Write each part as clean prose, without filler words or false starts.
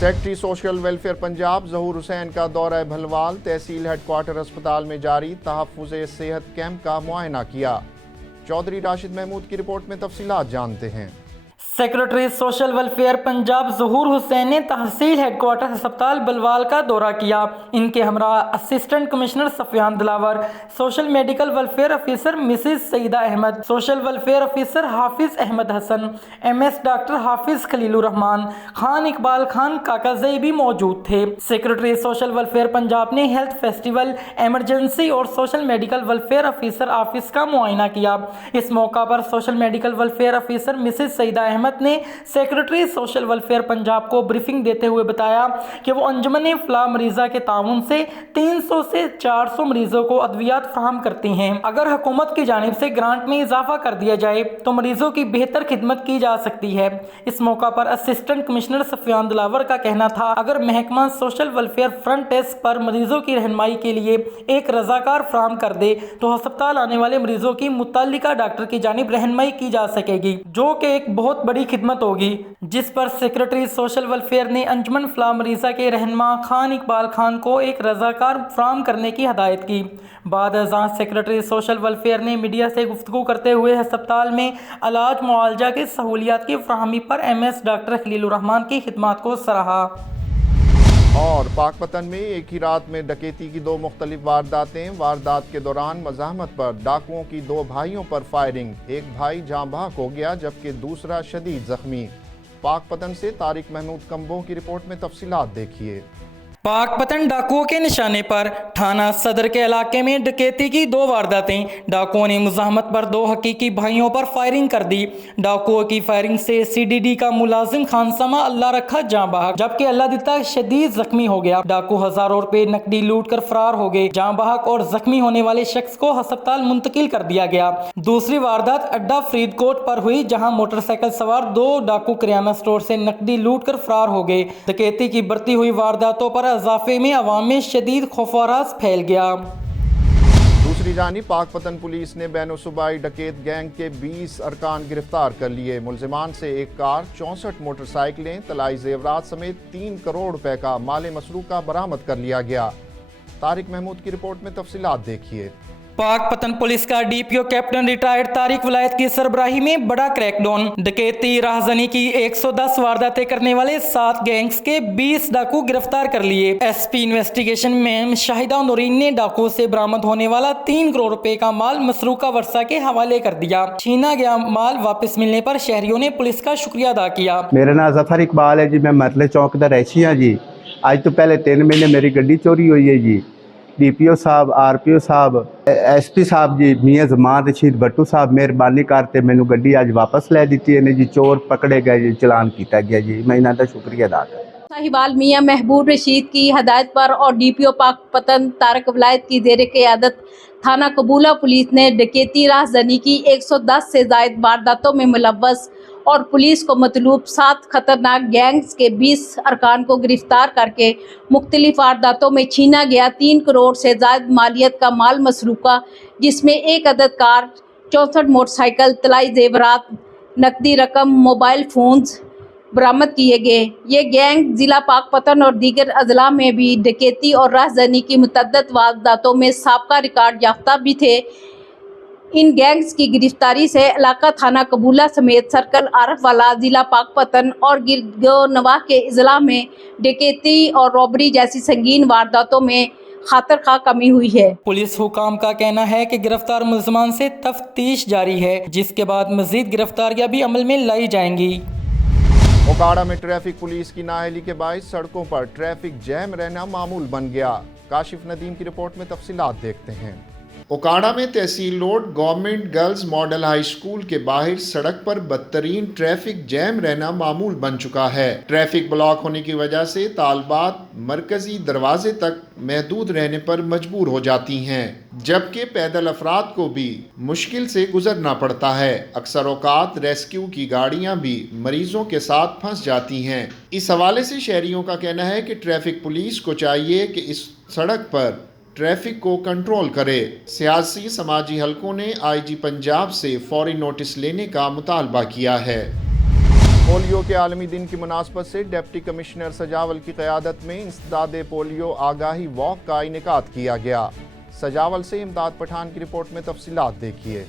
Secretary social welfare Punjab ظہور حسین کا دورہ بھلوال، تحصیل ہیڈ کوارٹر اسپتال میں جاری تحفظ صحت کیمپ کا معائنہ کیا۔ چودھری راشد محمود کی رپورٹ میں تفصیلات جانتے ہیں۔ سیکرٹری سوشل ویلفیئر پنجاب ظہور حسین نے تحصیل ہیڈ کوارٹر ہسپتال بلوال کا دورہ کیا۔ ان کے ہمراہ assistant commissioner Sufyan Dilawar, social medical welfare officer Mrs Saeeda Ahmed, social welfare officer Hafiz Ahmed حسن، MS ڈاکٹر حافظ خلیل الرحمان، خان اقبال خان کاکازئی بھی موجود تھے۔ سیکرٹری سوشل ویلفیئر پنجاب نے ہیلتھ فیسٹیول، ایمرجنسی اور social medical welfare officer office کا معائنہ کیا۔ اس موقع پر social medical welfare officer Mrs Saeeda Ahmed نے سیکرٹری سوشل ویلفیئر پنجاب کو بریفنگ دیتے ہوئے بتایا کہ وہ انجمن فلاح مریضہ کے تعاون سے 300 سے 400 مریضوں کو ادویات فراہم کرتی ہیں۔ اگر حکومت کی جانب سے گرانٹ میں اضافہ کر دیا جائے تو مریضوں کی بہتر خدمت کی جا سکتی ہے۔ اس موقع پر اسسٹنٹ کمشنر سفیان دلاور کا کہنا تھا، اگر محکمہ سوشل ویلفیئر فرنٹ ڈیسک پر مریضوں کی رہنمائی کے لیے ایک رضاکار فراہم کر دے تو ہسپتال آنے والے مریضوں کی متعلقہ ڈاکٹر کی جانب رہنمائی کی جا سکے گی، جو کہ ایک بہت بڑی خدمت ہوگی۔ جس پر سیکرٹری سوشل ویلفیئر نے انجمن فلاح مریضہ کے رہنما خان اقبال خان کو ایک رضاکار فراہم کرنے کی ہدایت کی۔ بعد ازاں سیکرٹری سوشل ویلفیئر نے میڈیا سے گفتگو کرتے ہوئے ہسپتال میں علاج معالجہ کی سہولیات کی فراہمی پر MS ڈاکٹر خلیل الرحمان کی خدمات کو سراہا۔ اور پاک پتن میں ایک ہی رات میں ڈکیتی کی 2 مختلف وارداتیں۔ واردات کے دوران مزاحمت پر ڈاکوؤں کی 2 بھائیوں پر فائرنگ، ایک بھائی جاں بحق ہو گیا جبکہ دوسرا شدید زخمی۔ پاک پتن سے طارق محمود کمبو کی رپورٹ میں تفصیلات دیکھیے۔ پاک پتن ڈاکوؤں کے نشانے پر تھانہ صدر کے علاقے میں ڈکیتی کی 2 وارداتیں۔ ڈاکوؤں نے مزاحمت پر 2 حقیقی بھائیوں پر فائرنگ کر دی۔ ڈاکوؤں کی فائرنگ سے CDD کا ملازم خانسامہ اللہ رکھا جاں بحق جبکہ اللہ دتا شدید زخمی ہو گیا۔ ڈاکو ہزاروں روپے نقدی لوٹ کر فرار ہو گئے۔ جاں بحق اور زخمی ہونے والے شخص کو ہسپتال منتقل کر دیا گیا۔ دوسری واردات اڈا فرید کوٹ پر ہوئی جہاں موٹر سائیکل سوار 2 ڈاکو کریانہ سٹور سے نقدی لوٹ کر فرار ہو گئے۔ ڈکیتی کی بڑھتی ہوئی وارداتوں پر اضافے میں عوام میں شدید خوف و ہراس پھیل گیا۔ دوسری جانب پاک پتن پولیس نے بین الصوبائی ڈکیت گینگ کے 20 ارکان گرفتار کر لیے۔ ملزمان سے 1 کار، 64 موٹر سائیکلیں، طلائی زیورات سمیت 3 کروڑ روپے کا مال مسروقہ برآمد کر لیا گیا۔ طارق محمود کی رپورٹ میں تفصیلات دیکھیے۔ پاک پتن پولیس کا DPO کیپٹن ریٹائرڈ طارق ولایت کی سربراہی میں بڑا کریک ڈاؤن۔ ڈکیتی راہزنی کی 110 وارداتیں کرنے والے 7 گینگز کے 20 ڈاکو گرفتار کر لیے۔ SP انویسٹیگیشن میں شاہدہ نورین نے ڈاکو سے برآمد ہونے والا 3 کروڑ روپے کا مال مسروقہ ورثہ کے حوالے کر دیا۔ چھینا گیا مال واپس ملنے پر شہریوں نے پولیس کا شکریہ ادا کیا۔ میرا نام ظفر اقبال ہے جی، میں مرلے چوک دا رہائشی ہاں جی۔ آج تو پہلے 3 مہینے میری گڈی چوری ہوئی ہے جی۔ DPO صاحب، RPO صاحب، SP صاحب جی، میاں زمان رشید بٹو صاحب مہربانی کرتے مینوں گڈی اج واپس لے دیتی ہے جی۔ چور پکڑے گئے جی، چلان کیتا گیا جی، میں انہاں دا شکریہ ادا کرتا۔ صاحبال میاں محبوب رشید کی ہدایت پر اور DPO پاک پتن طارق ولایت کی زیر قیادت تھانہ قبولہ پولیس نے ڈکیتی راہزنی کی 110 سے زائد وارداتوں میں ملوث اور پولیس کو مطلوب 7 خطرناک گینگز کے 20 ارکان کو گرفتار کر کے مختلف وارداتوں میں چھینا گیا 3 کروڑ سے زائد مالیت کا مال مسروقہ، جس میں 1 عدد کار، 64 موٹر سائیکل، طلائی زیورات، نقدی رقم، موبائل فونز برآمد کیے گئے۔ یہ گینگ ضلع پاک پتن اور دیگر اضلاع میں بھی ڈکیتی اور راہزنی کی متعدد وارداتوں میں سابقہ ریکارڈ یافتہ بھی تھے۔ ان گینگز کی گرفتاری سے علاقہ تھانہ قبولہ سمیت سرکل عارف والا، ضلع پاک پتن اور گرد و نواح کے اضلاع میں ڈکیتی اور رابری جیسی سنگین وارداتوں میں خاطر خواہ کمی ہوئی ہے۔ پولیس حکام کا کہنا ہے کہ گرفتار ملزمان سے تفتیش جاری ہے، جس کے بعد مزید گرفتاریاں بھی عمل میں لائی جائیں گی۔ اوکاڑہ میں ٹریفک پولیس کی نااہلی کے باعث سڑکوں پر ٹریفک جیم رہنا معمول بن گیا۔ کاشف ندیم کی رپورٹ میں تفصیلات دیکھتے ہیں۔ اوکاڑہ میں Tehsil road government girls model high school کے باہر سڑک پر بدترین ٹریفک جیم رہنا معمول بن چکا ہے۔ ٹریفک بلاک ہونے کی وجہ سے طالبات مرکزی دروازے تک محدود رہنے پر مجبور ہو جاتی ہیں، جبکہ پیدل افراد کو بھی مشکل سے گزرنا پڑتا ہے۔ اکثر اوقات ریسکیو کی گاڑیاں بھی مریضوں کے ساتھ پھنس جاتی ہیں۔ اس حوالے سے شہریوں کا کہنا ہے کہ ٹریفک پولیس کو چاہیے کہ اس سڑک پر ٹریفک کو کنٹرول کرے۔ سیاسی سماجی حلقوں نے IG پنجاب سے فوری نوٹس لینے کا مطالبہ کیا ہے۔ پولیو کے عالمی دن کی مناسبت سے ڈپٹی کمشنر سجاول کی قیادت میں انسداد پولیو آگاہی واک کا انعقاد کیا گیا۔ سجاول سے امداد پٹھان کی رپورٹ میں تفصیلات دیکھیے۔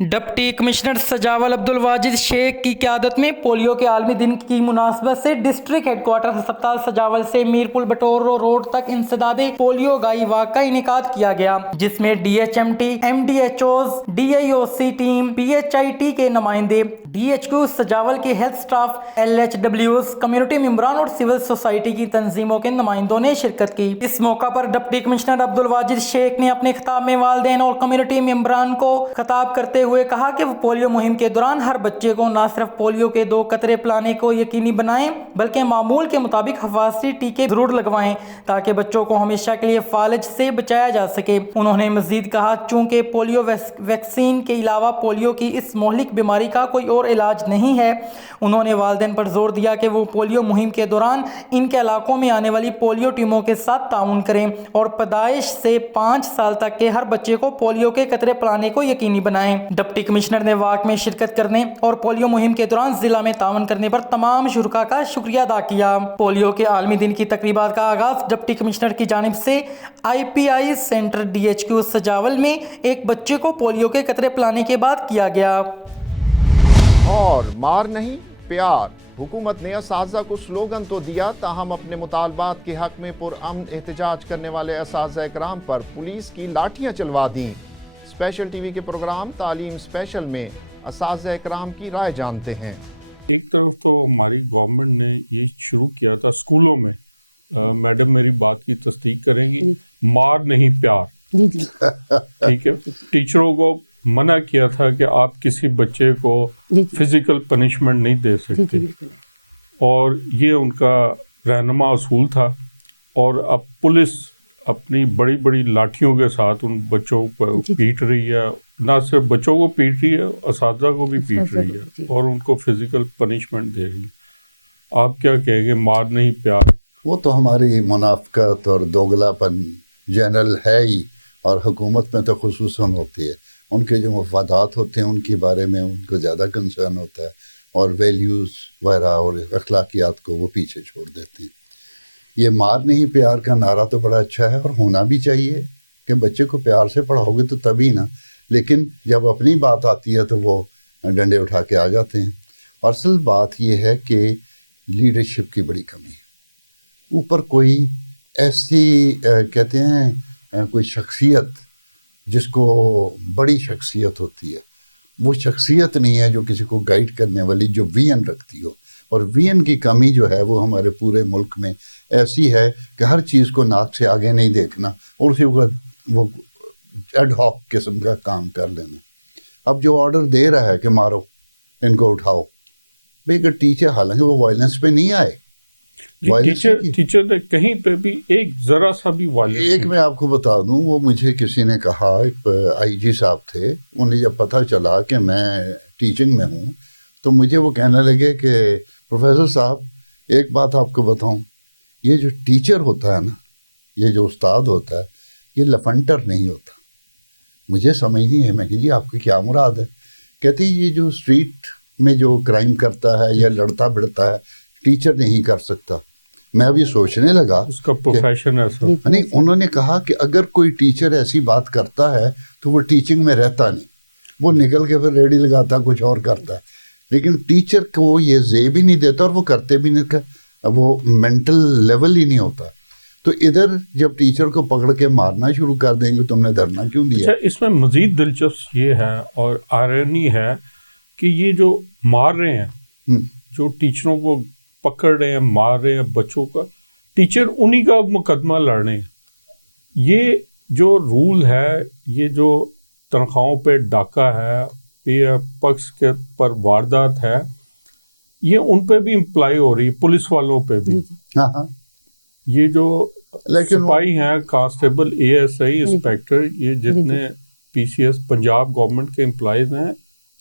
ڈپٹی کمشنر سجاول عبدالواجد شیخ کی قیادت میں پولیو کے عالمی دن کی مناسبت سے ڈسٹرکٹ ہیڈ کوارٹر ہسپتال سجاول سے میرپور بٹورو روڈ تک انسداد پولیو آگاہی واک کا انعقاد کیا گیا، جس میں D H M T, M D H Os, D I O C team, P H I T کے نمائندے، ڈی ایچ کیو سجاول کے ہیلتھ سٹاف، ایل ایچ ڈبلیوز، کمیونٹی ممبران اور سول سوسائٹی کی تنظیموں کے نمائندوں نے شرکت کی۔ اس موقع پر ڈپٹی کمشنر عبدالواجد شیخ نے اپنے خطاب میں والدین اور کمیونٹی ممبران کو خطاب کرتے ہوئے کہا کہ وہ پولیو مہم کے دوران ہر بچے کو نہ صرف پولیو کے 2 قطرے پلانے کو یقینی بنائیں بلکہ معمول کے مطابق حفاظتی ٹیکے ضرور لگوائیں تاکہ بچوں کو ہمیشہ کے لیے فالج سے بچایا جا سکے۔ انہوں نے مزید کہا چونکہ پولیو ویکسین کے علاوہ پولیو کی اس مہلک بیماری کا کوئی اور علاج نہیں ہے، انہوں نے والدین پر زور دیا کہ وہ پولیو مہم کے دوران ان کے علاقوں میں آنے والی پولیو ٹیموں کے ساتھ تعاون کریں اور پیدائش سے 5 سال تک کے ہر بچے کو پولیو کے قطرے پلانے کو یقینی بنائیں۔ ڈپٹی کمشنر نے واک میں شرکت کرنے اور پولیو مہم کے دوران ضلع میں تعاون کرنے پر تمام شرکاء کا شکریہ ادا کیا۔ پولیو کے عالمی دن کی تقریبات کا آغاز ڈپٹی کمشنر کی جانب سے I P I center D H Q Sujawal میں ایک بچے کو پولیو کے قطرے پلانے کے بعد کیا گیا۔ اور مار نہیں پیار، حکومت نے اساتذہ کو سلوگن تو دیا تاہم اپنے مطالبات کے حق میں پرامن احتجاج کرنے والے اساتذہ کرام پر پولیس کی لاٹھیاں چلوا دیں۔ اسپیشل ٹی وی کے پروگرام تعلیم اسپیشل میں اساتذہ کرام کی رائے جانتے ہیں۔ ایک طرف تو ہماری گورنمنٹ نے یہ شروع کیا تھا اسکولوں میں، میڈم میری بات کی تصدیق کریں گی، مار نہیں پیار، ٹھیک ہے، ٹیچروں کو منع کیا تھا کہ آپ کسی بچے کو فزیکل پنشمنٹ نہیں دے سکتے، اور یہ ان کا رہنما اصول تھا۔ اور اب پولیس اپنی بڑی بڑی لاٹھیوں کے ساتھ ان بچوں کو پیٹ رہی ہے، نہ صرف بچوں کو پیٹ رہی ہے، اساتذہ کو بھی پیٹ رہی ہے اور ان کو فزیکل پنشمنٹ دے رہی ہے۔ آپ کیا کہیں گے؟ مار نہیں پیار، وہ تو ہماری منافقت اور دوگلا پن جنرل ہے ہی، اور حکومت میں تو خصوصاً ہوتی ہے۔ ان کے جو مفادات ہوتے ہیں ان کے بارے میں ان کو زیادہ کنسرن ہوتا ہے، اور ویلیوز وغیرہ اور اخلاقیات کو وہ پیچھے چھوڑ دیتے ہیں۔ یہ مار نہیں پیار کا نعرہ تو بڑا اچھا ہے اور ہونا بھی چاہیے کہ بچے کو پیار سے پڑھاؤ گے تو تبھی نا، لیکن جب اپنی بات آتی ہے تو وہ ڈنڈے اٹھا کے آ جاتے ہیں۔ اور اصل بات یہ ہے کہ لیڈرشپ کی بڑی کمی ہے۔ اوپر کوئی ایسی کہتے ہیں کوئی شخصیت جس کو بڑی شخصیت ہوتی ہے، وہ شخصیت نہیں ہے جو کسی کو گائیڈ کرنے والی، جو ویژن رکھتی ہو۔ اور ویژن کی کمی جو ہے وہ ہمارے پورے ملک میں ایسی ہے کہ ہر چیز کو ناک سے آگے نہیں دیکھنا اور اسی وقت وہ ایڈ ہاک قسم کا کام کر لینا۔ اب جو آرڈر دے رہا ہے کہ مارو ان کو اٹھاؤ، بھئی اگر ٹیچر، حالانکہ وہ وائلنس پہ نہیں آئے، ٹیچر نے کہیں پہ بھی ایک ذرا سا بھی وائلنس۔ ایک میں آپ کو بتا دوں، وہ مجھے کسی نے کہا، ایک آئی جی صاحب تھے، انہیں جب پتہ چلا کہ میں ٹیچنگ میں ہوں تو مجھے وہ کہنے لگے کہ پروفیسر صاحب ایک بات آپ کو بتاؤں، یہ جو ٹیچر ہوتا ہے نا، یہ جو استاد ہوتا ہے، یہ لفنٹر نہیں ہوتا۔ مجھے سمجھ نہیں ہے، میں کہ جی آپ کی کیا مراد ہے؟ کہتے یہ جو اسٹریٹ میں جو کرائم کرتا ہے یا لڑتا بڑھتا ہے، ٹیچر نہیں کر سکتا۔ میں ابھی سوچنے لگا، اس کا پروفیشن ایسا نہیں، انہوں نے کہا کہ اگر کوئی ٹیچر ایسی بات کرتا ہے تو وہ ٹیچنگ میں رہتا نہیں، وہ نکل کے پھر ریڈی لگاتا کچھ اور کرتا ہے۔ لیکن ٹیچر کو یہ زیب ہی نہیں دیتا اور وہ کرتے بھی نہیں، وہ مینٹل لیول ہی نہیں ہوتا۔ تو ادھر جب ٹیچر کو پکڑ کے مارنا شروع کر دیں گے، تم نے دھرنا کیوں دیا؟ اس میں مزید دلچسپ یہ ہے اور آئرنی ہے کہ یہ جو مار رہے ہیں، جو ٹیچروں کو پکڑ رہے ہیں، مار رہے ہیں بچوں کا، ٹیچر انہی کا مقدمہ لڑ رہے ہیں۔ یہ جو رول ہے، یہ جو تنخواہوں پہ ڈاکہ ہے، پے پکس کے پر واردات ہے، یہ ان پہ بھی امپلائی ہو رہی ہے، پولیس والوں پہ بھی۔ یہ جو سپاہی ہیں، constable, A S I, inspector, یہ جتنے پی سی ایس پنجاب گورنمنٹ کے امپلائیز ہیں،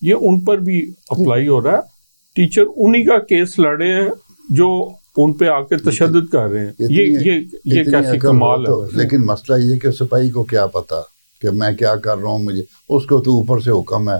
یہ ان پر بھی اپلائی ہو رہا ہے۔ ٹیچر انہی کا کیس لڑ رہے ہیں جو ان پہ آ کے تشدد کر رہے ہیں۔ یہ کیسی کمال ہے۔ لیکن مسئلہ یہ کہ سپاہی کو کیا پتا کہ میں کیا کر رہا ہوں، مجھے اس کو تو اوپر سے حکم ہے